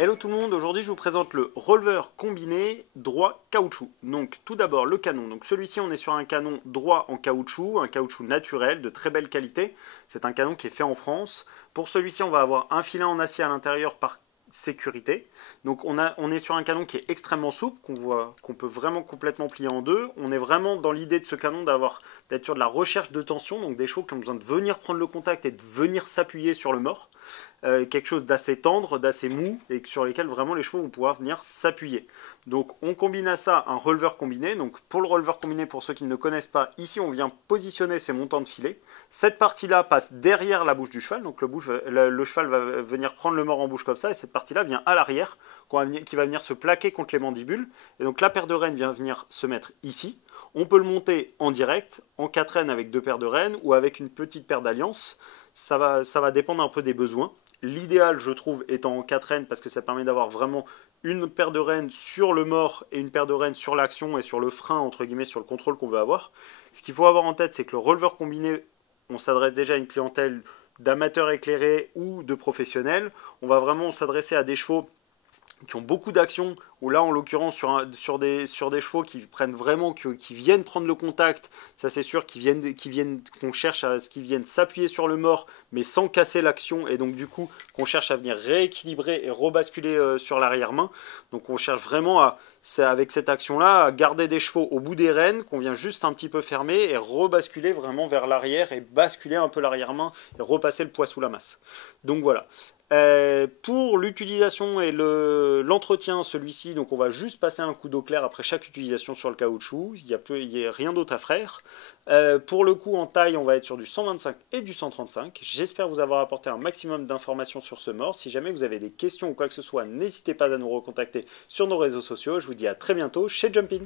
Hello tout le monde, aujourd'hui je vous présente le roller combiné droit caoutchouc. Donc tout d'abord le canon, donc celui-ci on est sur un canon droit en caoutchouc, un caoutchouc naturel de très belle qualité. C'est un canon qui est fait en France. Pour celui-ci on va avoir un filet en acier à l'intérieur par sécurité. Donc on est sur un canon qui est extrêmement souple, qu'on peut vraiment complètement plier en deux. On est vraiment dans l'idée de ce canon d'être sur de la recherche de tension, donc des chevaux qui ont besoin de venir prendre le contact et de venir s'appuyer sur le mors. Quelque chose d'assez tendre, d'assez mou, et sur lesquels vraiment les chevaux vont pouvoir venir s'appuyer. Donc on combine à ça un releveur combiné. Donc pour le releveur combiné, pour ceux qui ne connaissent pas, ici on vient positionner ces montants de filet. Cette partie-là passe derrière la bouche du cheval, donc le cheval va venir prendre le mors en bouche comme ça, et cette partie-là vient à l'arrière, qui va venir se plaquer contre les mandibules. Et donc la paire de rênes vient venir se mettre ici. On peut le monter en direct, en 4 rênes avec 2 paires de rênes, ou avec une petite paire d'alliances. Ça va dépendre un peu des besoins. L'idéal, je trouve, étant en 4 rênes, parce que ça permet d'avoir vraiment une paire de rênes sur le mors et une paire de rênes sur l'action et sur le frein, entre guillemets, sur le contrôle qu'on veut avoir. Ce qu'il faut avoir en tête, c'est que le releveur combiné, on s'adresse déjà à une clientèle d'amateurs éclairés ou de professionnels. On va vraiment s'adresser à des chevaux qui ont beaucoup d'action, ou là en l'occurrence sur des chevaux qui prennent vraiment, qui viennent prendre le contact, ça c'est sûr, qu'on cherche à ce qu'ils viennent s'appuyer sur le mors, mais sans casser l'action, et donc du coup qu'on cherche à venir rééquilibrer et rebasculer sur l'arrière-main. Donc on cherche vraiment avec cette action-là, à garder des chevaux au bout des rênes, qu'on vient juste un petit peu fermer, et rebasculer vraiment vers l'arrière, et basculer un peu l'arrière-main, et repasser le poids sous la masse. Donc voilà. Pour l'utilisation et l'entretien, celui-ci, donc on va juste passer un coup d'eau claire après chaque utilisation sur le caoutchouc, il n'y a rien d'autre à faire. Pour le coup en taille, on va être sur du 125 et du 135. J'espère vous avoir apporté un maximum d'informations sur ce mors. Si jamais vous avez des questions ou quoi que ce soit, n'hésitez pas à nous recontacter sur nos réseaux sociaux. Je vous dis à très bientôt chez Jumpin.